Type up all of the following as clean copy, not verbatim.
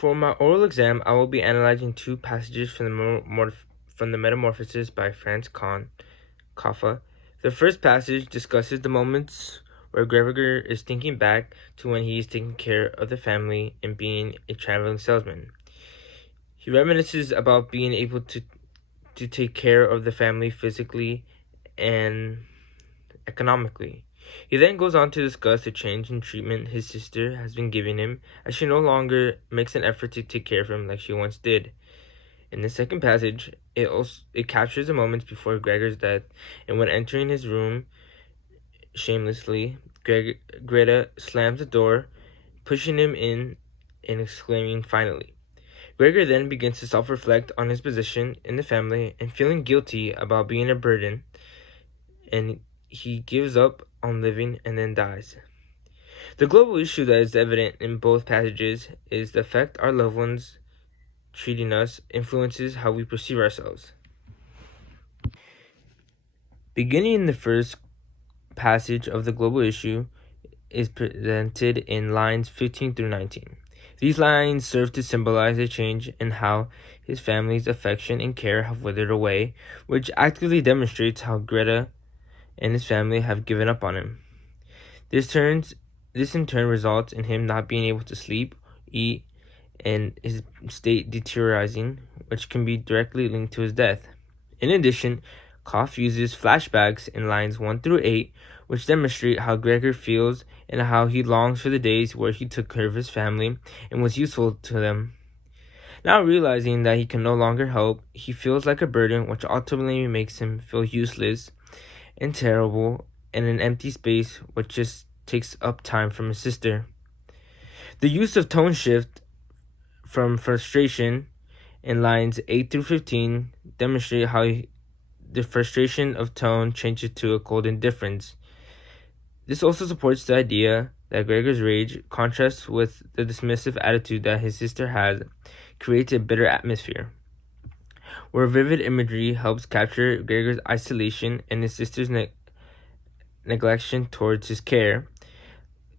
For my oral exam, I will be analyzing two passages from the Metamorphoses by Franz Kafka. The first passage discusses the moments where Gregor is thinking back to when he is taking care of the family and being a traveling salesman. He reminisces about being able to take care of the family physically and economically. He then goes on to discuss the change in treatment his sister has been giving him, as she no longer makes an effort to take care of him like she once did. In the second passage, it captures the moments before Gregor's death, and when entering his room shamelessly, Greta slams the door, pushing him in and exclaiming, "Finally." Gregor then begins to self-reflect on his position in the family and feeling guilty about being a burden, and he gives up on living and then dies. The global issue that is evident in both passages is the effect our loved ones treating us influences how we perceive ourselves. Beginning in the first passage of the global issue is presented in lines 15 through 19. These lines serve to symbolize a change in how his family's affection and care have withered away, which actively demonstrates how Greta and his family have given up on him. This in turn results in him not being able to sleep, eat, and his state deteriorating, which can be directly linked to his death. In addition, Koff uses flashbacks in lines 1 through 8, which demonstrate how Gregor feels and how he longs for the days where he took care of his family and was useful to them. Now realizing that he can no longer help, he feels like a burden, which ultimately makes him feel useless and terrible in an empty space which just takes up time from his sister. The use of tone shift from frustration in lines 8 through 15 demonstrate how the frustration of tone changes to a cold indifference. This also supports the idea that Gregor's rage, contrasts with the dismissive attitude that his sister has, creates a bitter atmosphere, where vivid imagery helps capture Gregor's isolation and his sister's neglection towards his care.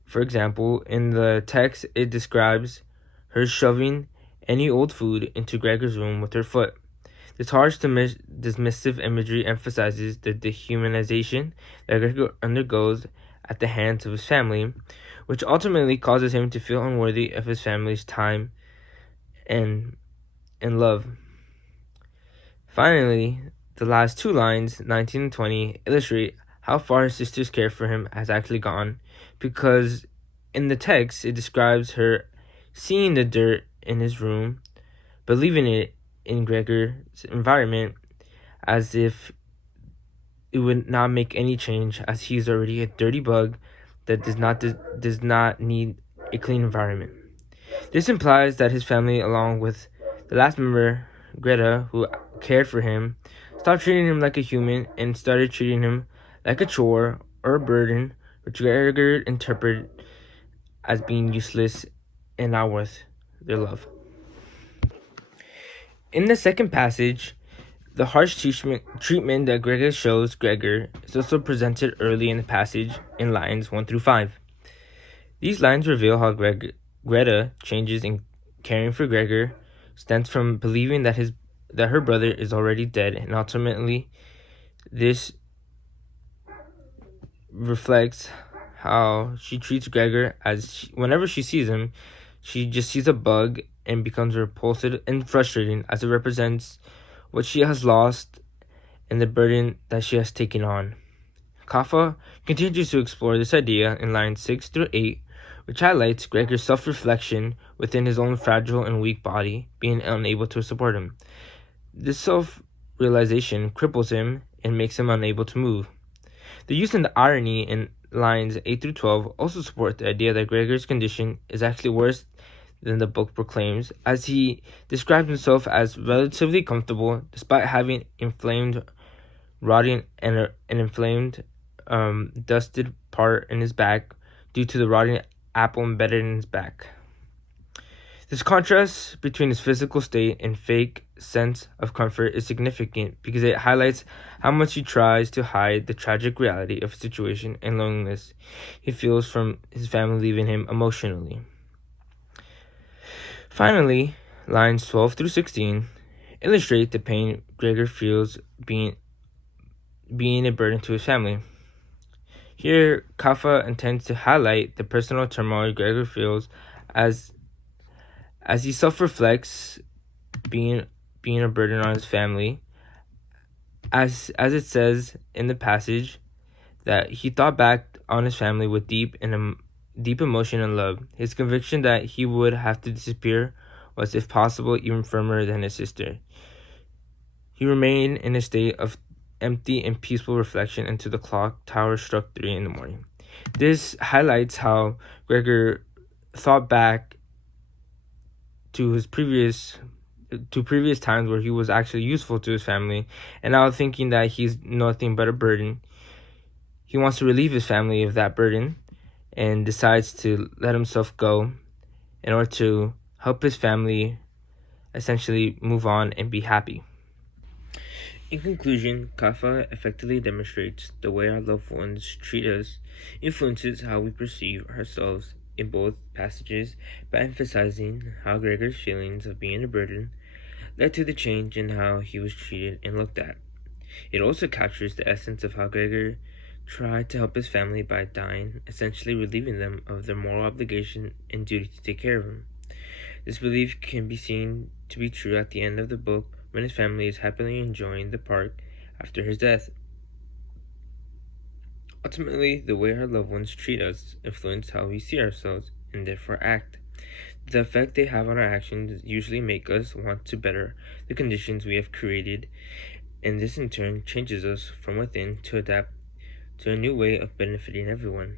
For example, in the text, it describes her shoving any old food into Gregor's room with her foot. This harsh, dismissive imagery emphasizes the dehumanization that Gregor undergoes at the hands of his family, which ultimately causes him to feel unworthy of his family's time and love. Finally, the last two lines, 19 and 20, illustrate how far his sister's care for him has actually gone, because in the text it describes her seeing the dirt in his room, but leaving it in Gregor's environment as if it would not make any change, as he is already a dirty bug that does not need a clean environment. This implies that his family, along with the last member, Greta, who cared for him, stopped treating him like a human and started treating him like a chore or a burden, which Gregor interpreted as being useless and not worth their love. In the second passage, the harsh treatment that Gregor shows Gregor is also presented early in the passage in lines 1 through 5. These lines reveal how Greta changes in caring for Gregor stems from believing that her brother is already dead, and ultimately this reflects how she treats Gregor as whenever she sees him, she just sees a bug and becomes repulsive and frustrating, as it represents what she has lost and the burden that she has taken on. Kafka continues to explore this idea in lines 6 through 8, which highlights Gregor's self-reflection within his own fragile and weak body, being unable to support him. This self-realization cripples him and makes him unable to move. The use of the irony in lines 8 through 12 also support the idea that Gregor's condition is actually worse than the book proclaims, as he describes himself as relatively comfortable despite having rotting and an inflamed, dusted part in his back due to the rotting apple embedded in his back. This contrast between his physical state and fake sense of comfort is significant because it highlights how much he tries to hide the tragic reality of his situation and loneliness he feels from his family leaving him emotionally. Finally, lines 12 through 16 illustrate the pain Gregor feels being a burden to his family. Here, Kafka intends to highlight the personal turmoil Gregor feels as he self-reflects being a burden on his family. As it says in the passage, that he thought back on his family with deep emotion and love. His conviction that he would have to disappear was, if possible, even firmer than his sister. He remained in a state of empty and peaceful reflection until the clock tower struck 3 in the morning. This highlights how Gregor thought back to his previous times where he was actually useful to his family, and now thinking that he's nothing but a burden. He wants to relieve his family of that burden and decides to let himself go in order to help his family essentially move on and be happy. In conclusion, Kafka effectively demonstrates the way our loved ones treat us influences how we perceive ourselves in both passages by emphasizing how Gregor's feelings of being a burden led to the change in how he was treated and looked at. It also captures the essence of how Gregor tried to help his family by dying, essentially relieving them of their moral obligation and duty to take care of him. This belief can be seen to be true at the end of the book when his family is happily enjoying the park after his death. Ultimately, the way our loved ones treat us influence how we see ourselves and therefore act. The effect they have on our actions usually make us want to better the conditions we have created, and this in turn changes us from within to adapt to a new way of benefiting everyone.